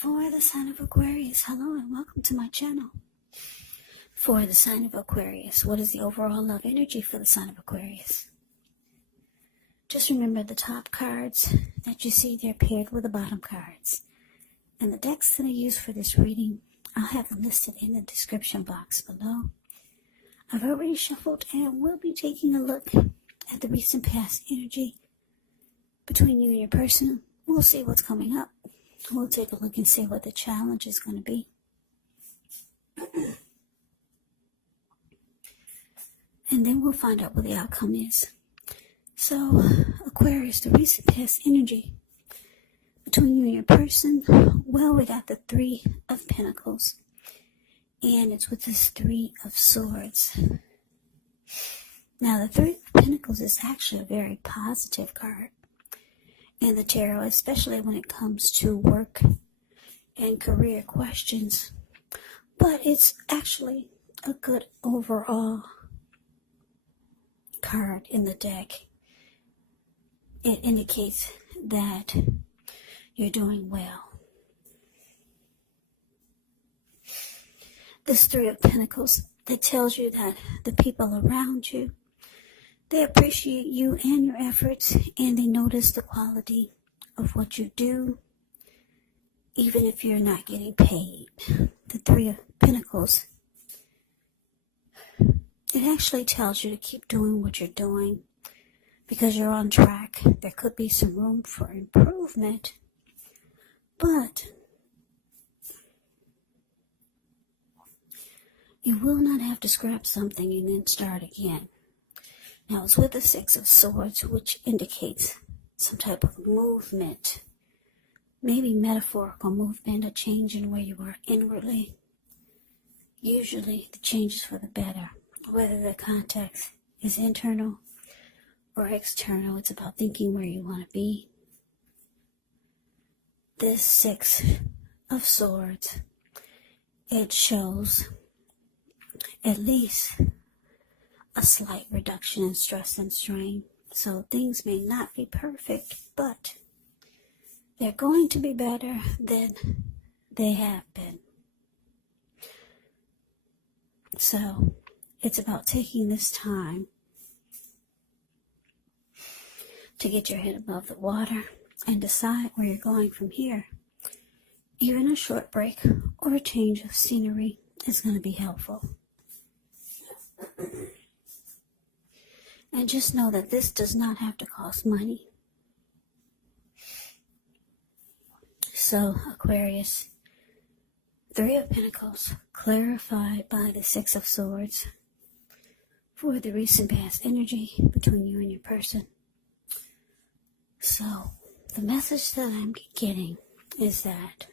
For the sign of Aquarius, hello and welcome to my channel. For the sign of Aquarius, what is the overall love energy for the sign of Aquarius? Just remember the top cards that you see, they're paired with the bottom cards. And the decks that I use for this reading, I'll have them listed in the description box below. I've already shuffled and we'll be taking a look at the recent past energy between you and your person. We'll see what's coming up. We'll take a look and see what the challenge is going to be. And then we'll find out what the outcome is. So, Aquarius, the recent past energy between you and your person. Well, we got the Three of Pentacles. And it's with this Three of Swords. Now, the Three of Pentacles is actually a very positive card in the tarot, especially when it comes to work and career questions. But it's actually a good overall card in the deck. It indicates that you're doing well. This Three of Pentacles, that tells you that the people around you, they appreciate you and your efforts, and they notice the quality of what you do, even if you're not getting paid. The Three of Pentacles, it actually tells you to keep doing what you're doing because you're on track. There could be some room for improvement, but you will not have to scrap something and then start again. Now, it's with the Six of Swords, which indicates some type of movement. Maybe metaphorical movement, a change in where you are inwardly. Usually, the change is for the better. Whether the context is internal or external, it's about thinking where you want to be. This Six of Swords, it shows at least a slight reduction in stress and strain. So things may not be perfect, but they're going to be better than they have been. So it's about taking this time to get your head above the water and decide where you're going from here. Even a short break or a change of scenery is going to be helpful. And just know that this does not have to cost money. So, Aquarius, Three of Pentacles, clarified by the Six of Swords for the recent past energy between you and your person. So, the message that I'm getting is that,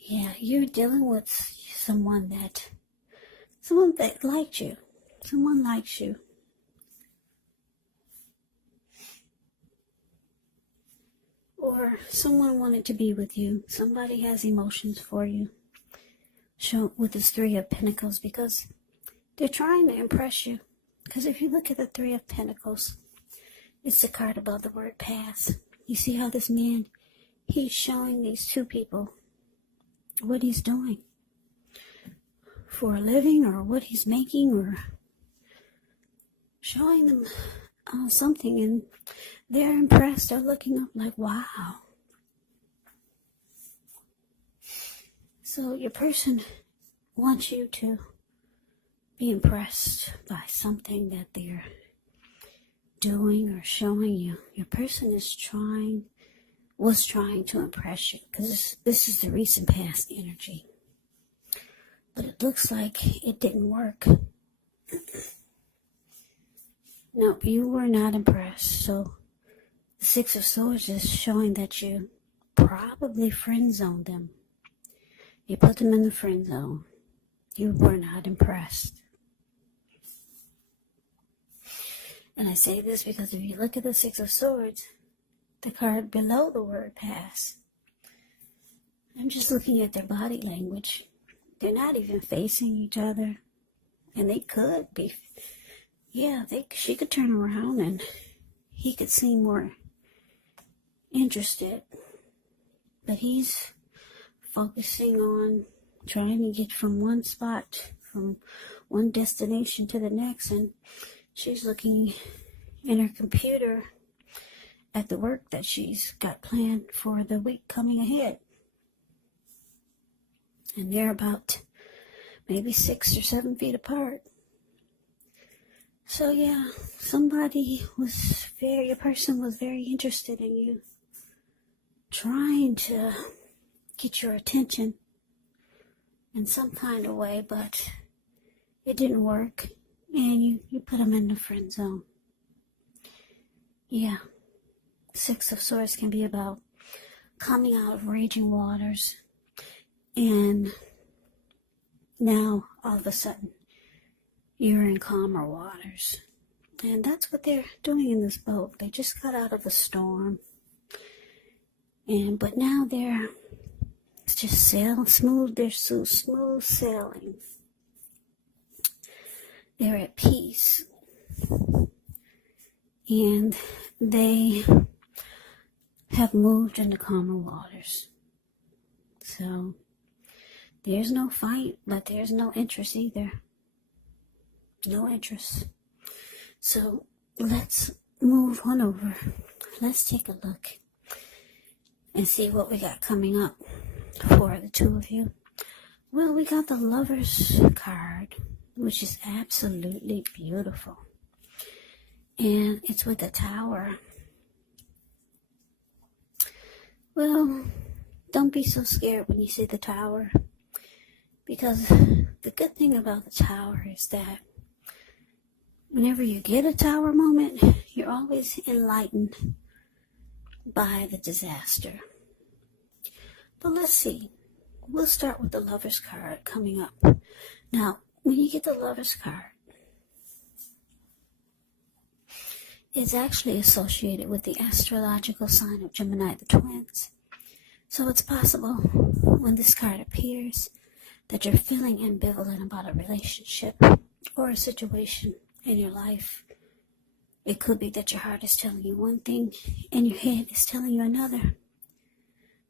yeah, you're dealing with someone that liked you. Someone likes you. Or someone wanted to be with you. Somebody has emotions for you. Show with this Three of Pentacles, because they're trying to impress you. Because if you look at the Three of Pentacles, it's the card above the word pass. You see how this man, he's showing these two people what he's doing for a living, or what he's making, or showing them something, and they're impressed. They're looking up like, wow. So your person wants you to be impressed by something that they're doing or showing you. Your person was trying to impress you, because this is the recent past energy. But it looks like it didn't work. No, you were not impressed. So the Six of Swords is showing that you probably friend-zoned them. You put them in the friend zone. You were not impressed. And I say this because if you look at the Six of Swords, the card below the word pass, I'm just looking at their body language. They're not even facing each other. And they could be. Yeah, she could turn around and he could seem more interested, but he's focusing on trying to get from one spot, from one destination to the next, and she's looking in her computer at the work that she's got planned for the week coming ahead. And they're about maybe 6 or 7 feet apart. So yeah, your person was very interested in you, trying to get your attention in some kind of way, but it didn't work, and you put them in the friend zone. Yeah, 6 of Swords can be about coming out of raging waters, and now all of a sudden you're in calmer waters. And that's what they're doing in this boat. They just got out of a storm, but now they're just smooth. They're so smooth sailing. They're at peace, and they have moved into calmer waters. So there's no fight, but there's no interest either. No interest. So let's move on over. Let's take a look and see what we got coming up for the two of you. Well, we got the Lover's card, which is absolutely beautiful. And it's with the Tower. Well, don't be so scared when you see the Tower, because the good thing about the Tower is that whenever you get a Tower moment, you're always enlightened by the disaster. But let's see. We'll start with the Lover's card coming up. Now, when you get the Lover's card, it's actually associated with the astrological sign of Gemini, the twins. So it's possible when this card appears that you're feeling ambivalent about a relationship or a situation in your life. It could be that your heart is telling you one thing and your head is telling you another.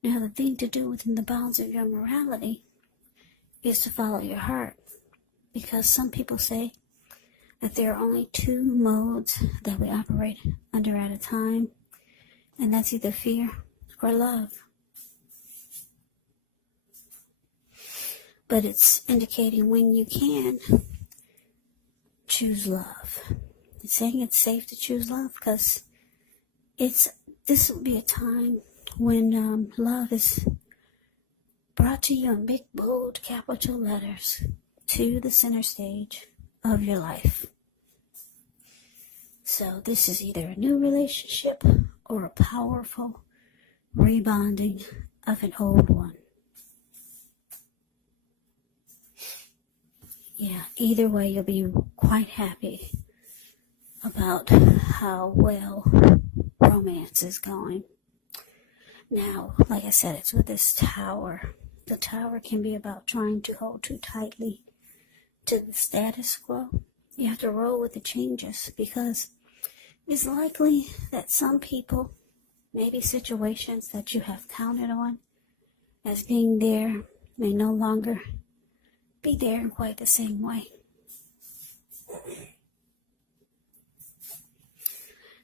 Now, the thing to do within the bounds of your morality is to follow your heart, because some people say that there are only 2 modes that we operate under at a time, and that's either fear or love. But it's indicating when you can choose love. It's saying it's safe to choose love, because this will be a time when love is brought to you in big, bold, capital letters to the center stage of your life. So this is either a new relationship or a powerful rebonding of an old one. Yeah, either way, you'll be quite happy about how well romance is going. Now, like I said, it's with this Tower. The Tower can be about trying to hold too tightly to the status quo. You have to roll with the changes, because it's likely that some people, maybe situations that you have counted on as being there, may no longer be there in quite the same way.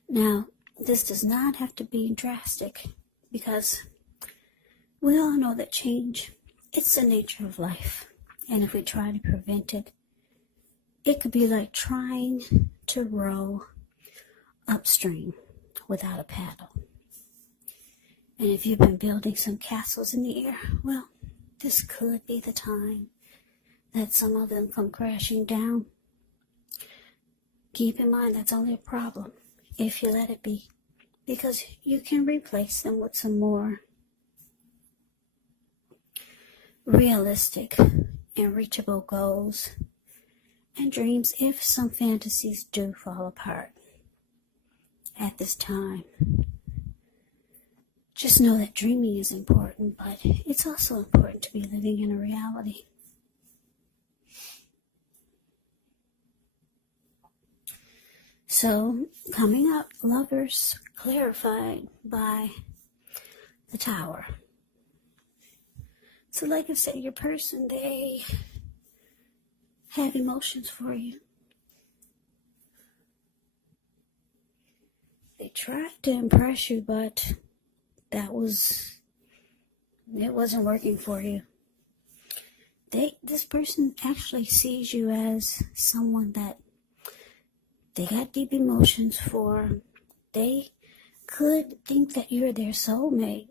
Now, this does not have to be drastic, because we all know that change, it's the nature of life. And if we try to prevent it, it could be like trying to row upstream without a paddle. And if you've been building some castles in the air, well, this could be the time that some of them come crashing down. Keep in mind, that's only a problem if you let it be, because you can replace them with some more realistic and reachable goals and dreams if some fantasies do fall apart at this time. Just know that dreaming is important, but it's also important to be living in a reality. So, coming up, Lovers clarified by the Tower. So like I said, your person, they have emotions for you. They tried to impress you, but it wasn't working for you. This person actually sees you as someone that they got deep emotions for. They could think that you're their soulmate.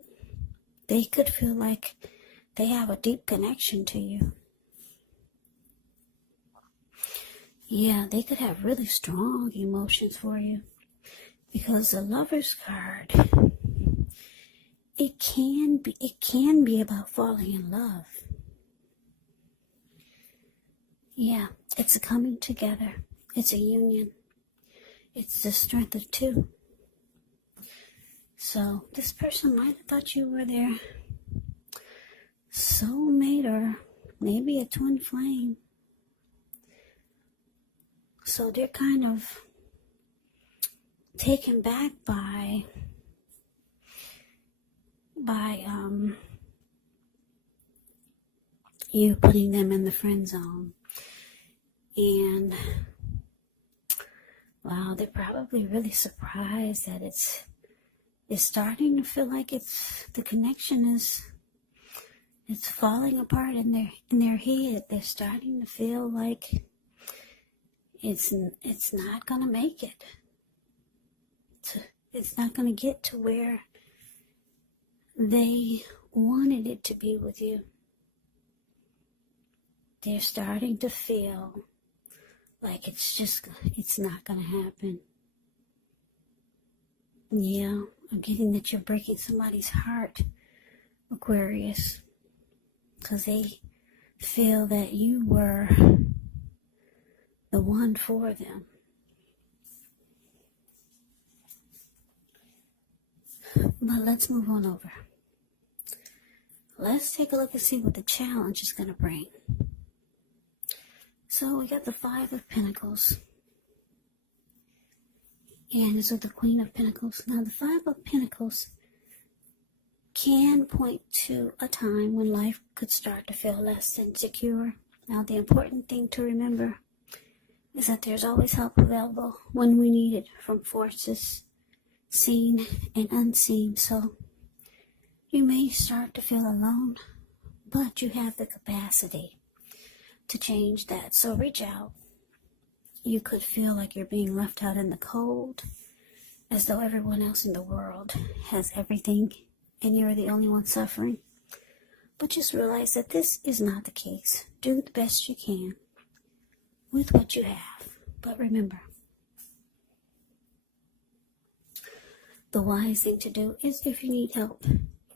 They could feel like they have a deep connection to you. Yeah, they could have really strong emotions for you. Because the Lover's card, it can be about falling in love. Yeah, it's a coming together. It's a union. It's the strength of two. So this person might have thought you were their soulmate or maybe a twin flame. So they're kind of taken back by you putting them in the friend zone. And wow, they're probably really surprised that it's starting to feel like the connection is falling apart in their head. They're starting to feel like it's not gonna make it. It's not gonna get to where they wanted it to be with you. They're starting to feel like it's not gonna happen. Yeah, I'm getting that you're breaking somebody's heart, Aquarius, because they feel that you were the one for them. But let's move on over. Let's take a look and see what the challenge is going to bring. So we got the Five of Pentacles. And it's with the Queen of Pentacles. Now the Five of Pentacles can point to a time when life could start to feel less than secure. Now the important thing to remember is that there's always help available when we need it from forces seen and unseen. So you may start to feel alone, but you have the capacity to change that. So reach out. You could feel like you're being left out in the cold, as though everyone else in the world has everything and you're the only one suffering. But just realize that this is not the case. Do the best you can with what you have. But remember, the wise thing to do is, if you need help,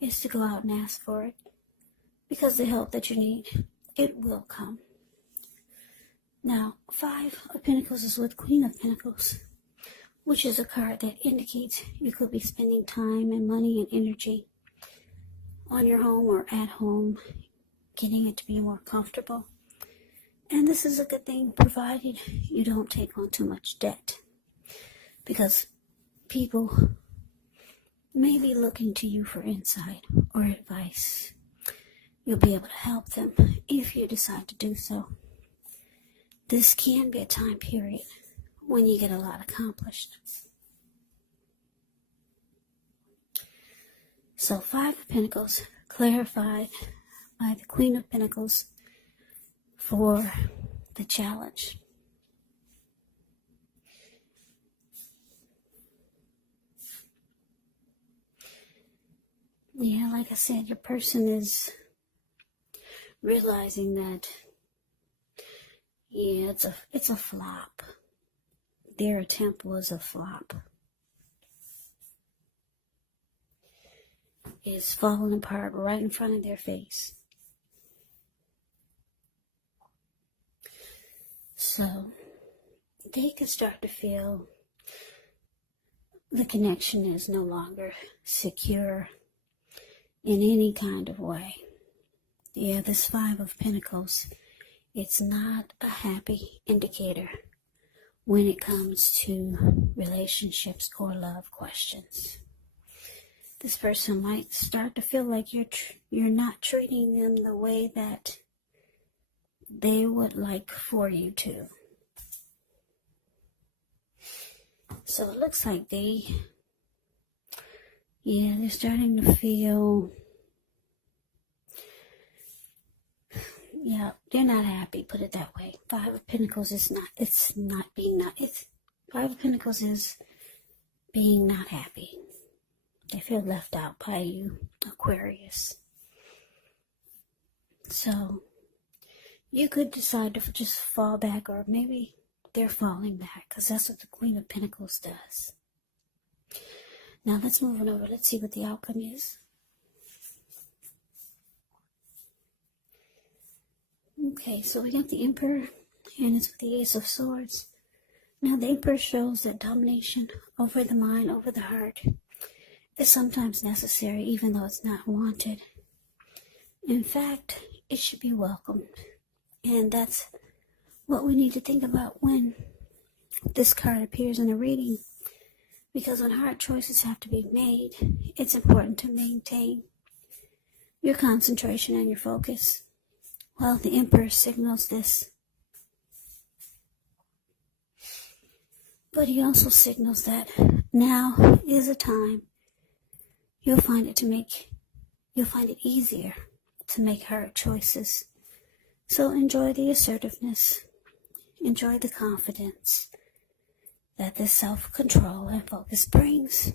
is to go out and ask for it. Because the help that you need, it will come. Now, Five of Pentacles is with Queen of Pentacles, which is a card that indicates you could be spending time and money and energy on your home or at home, getting it to be more comfortable. And this is a good thing, provided you don't take on too much debt. Because people may be looking to you for insight or advice. You'll be able to help them if you decide to do so. This can be a time period when you get a lot accomplished. So Five of Pentacles clarified by the Queen of Pentacles for the challenge. Yeah, like I said, your person is realizing that, yeah, it's a flop. Their attempt was a flop. It's falling apart right in front of their face. So they can start to feel the connection is no longer secure in any kind of way. Yeah, this Five of Pentacles, it's not a happy indicator when it comes to relationships or love questions. This person might start to feel like you're not treating them the way that they would like for you to. So it looks like they're starting to feel, they're not happy, put it that way. Five of Pentacles is Five of Pentacles is being not happy. They feel left out by you, Aquarius. So you could decide to just fall back, or maybe they're falling back, because that's what the Queen of Pentacles does. Now let's move on over. Let's see what the outcome is. Okay, so we got the Emperor, and it's with the Ace of Swords. Now the Emperor shows that domination over the mind, over the heart, is sometimes necessary, even though it's not wanted. In fact, it should be welcomed. And that's what we need to think about when this card appears in a reading. Because when hard choices have to be made, it's important to maintain your concentration and your focus. Well, the Emperor signals this. But he also signals that now is a time you'll find it easier to make hard choices. So enjoy the assertiveness, enjoy the confidence that this self-control and focus brings.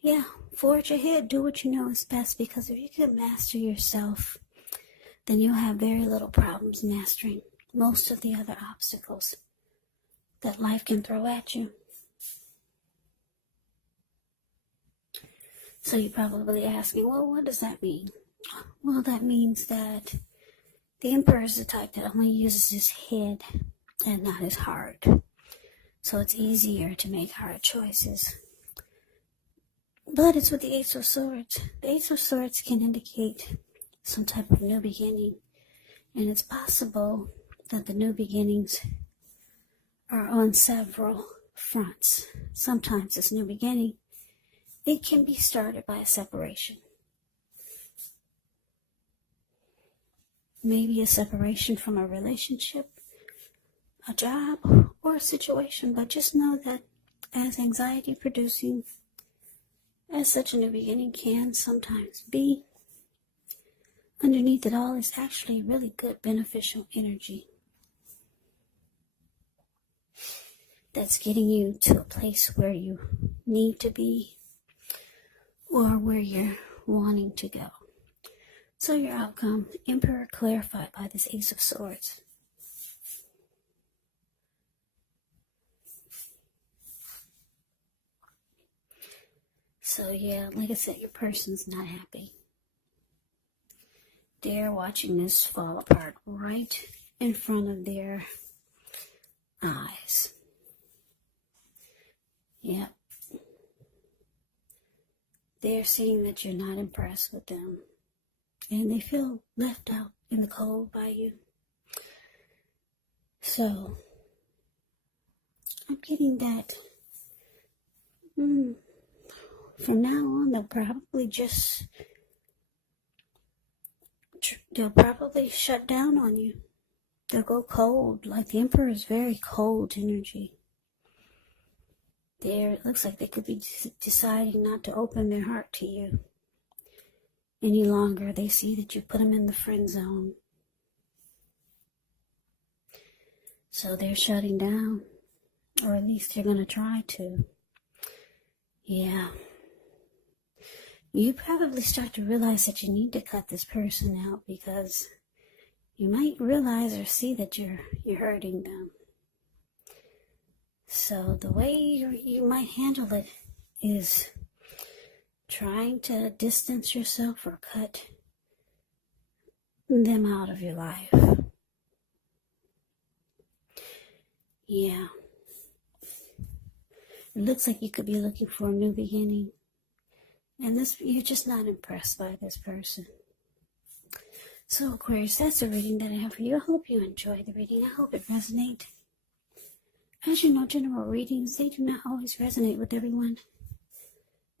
Yeah, forge ahead, do what you know is best, because if you can master yourself, then you'll have very little problems mastering most of the other obstacles that life can throw at you. So you're probably asking, well, what does that mean? Well, that means that the Emperor is the type that only uses his head and not his heart. So it's easier to make hard choices. But it's with the Ace of Swords. The Ace of Swords can indicate some type of new beginning. And it's possible that the new beginnings are on several fronts. Sometimes this new beginning, it can be started by a separation. Maybe a separation from a relationship, a job, or a situation. But just know that as anxiety producing as such a new beginning can sometimes be, underneath it all is actually really good beneficial energy that's getting you to a place where you need to be, or where you're wanting to go. So your outcome, Emperor clarified by this Ace of Swords. So yeah, like I said, your person's not happy. They're watching this fall apart right in front of their eyes. Yep. They're seeing that you're not impressed with them. And they feel left out in the cold by you. So, I'm getting that from now on, they'll probably shut down on you. They'll go cold. Like the Emperor is very cold energy. It looks like they could be deciding not to open their heart to you any longer. They see that you put them in the friend zone. So they're shutting down. Or at least they're going to try to. Yeah. You probably start to realize that you need to cut this person out, because you might realize or see that you're hurting them. So the way you might handle it is trying to distance yourself or cut them out of your life. Yeah. It looks like you could be looking for a new beginning. And you're just not impressed by this person. So Aquarius, that's the reading that I have for you. I hope you enjoyed the reading. I hope it resonated. As you know, general readings, they do not always resonate with everyone.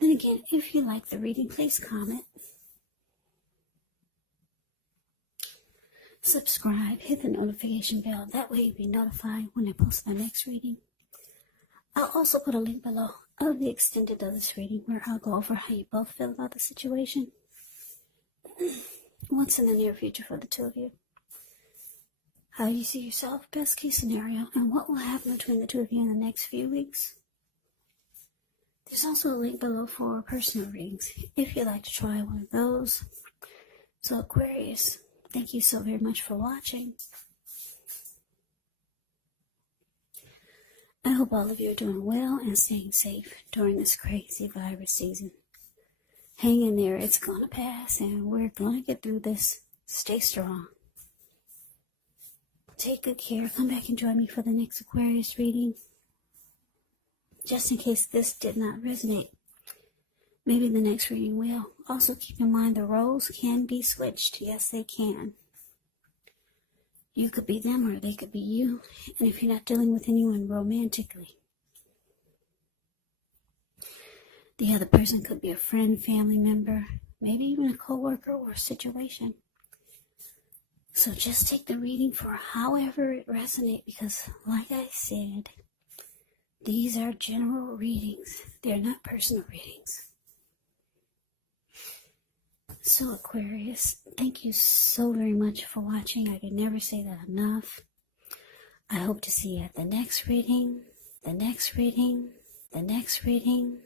And And again, if you like the reading, please comment, subscribe, hit the notification bell. That way you'll be notified when I post my next reading. I'll also put a link below of the extended of this reading where I'll go over how you both feel about the situation. What's in the near future for the two of you. How you see yourself, best case scenario, and what will happen between the two of you in the next few weeks. There's also a link below for personal readings if you'd like to try one of those. So Aquarius, thank you so very much for watching. I hope all of you are doing well and staying safe during this crazy virus season. Hang in there, it's gonna pass and we're gonna get through this. Stay strong. Take good care. Come back and join me for the next Aquarius reading. Just in case this did not resonate, maybe the next reading will. Also keep in mind the roles can be switched. Yes, they can. You could be them or they could be you. And if you're not dealing with anyone romantically, the other person could be a friend, family member, maybe even a coworker or a situation. So just take the reading for however it resonates, because like I said, these are general readings. They're not personal readings. So Aquarius, thank you so very much for watching. I can never say that enough. I hope to see you at the next reading, the next reading, the next reading.